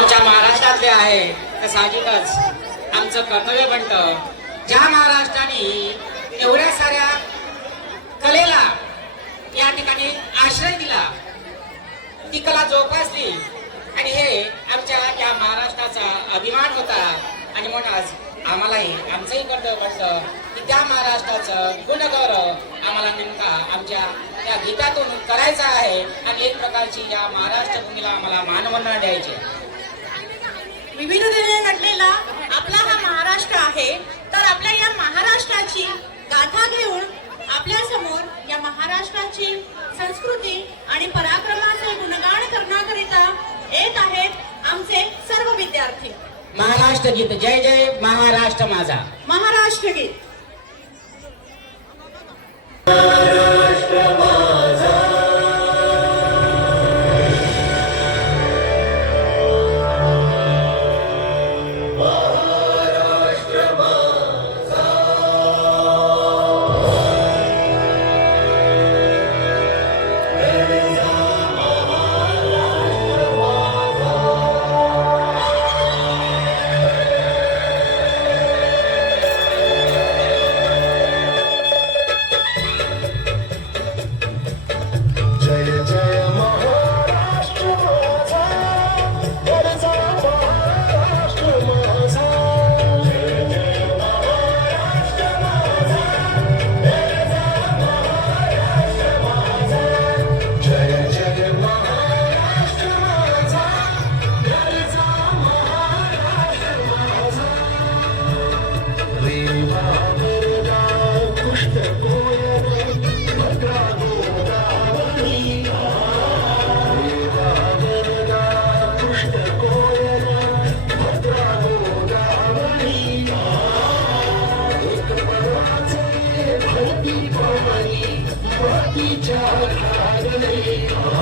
आमच्या महाराष्ट्रातले आहे. तर साहजिकच आमचं कर्तव्य बनतं. ज्या महाराष्ट्राने एवढ्या साऱ्या कलेला या ठिकाणी आश्रय दिला ती कला जोपासली आणि हे आमच्या या महाराष्ट्राचा अभिमान होता. आणि म्हणूनच आम्हालाही आमचंही कर्तव्य पडतं की त्या महाराष्ट्राचं गुणगौरव आम्हाला नेमका आमच्या त्या गीतातून करायचा आहे. आणि एक प्रकारची या महाराष्ट्र भूमीला आम्हाला मानवंदना द्यायची आहे. विविधतेने नटलेला आपला हा महाराष्ट्र आहे तर आपल्या या महाराष्ट्राची गाथा घेऊन आपल्यासमोर या महाराष्ट्राची संस्कृती आणि पराक्रमाचे गुणगान करण्याकरिता येत आहेत आमचे सर्व विद्यार्थी. महाराष्ट्र गीत. जय जय महाराष्ट्र माझा. महाराष्ट्र गीत. شاء الحاضرين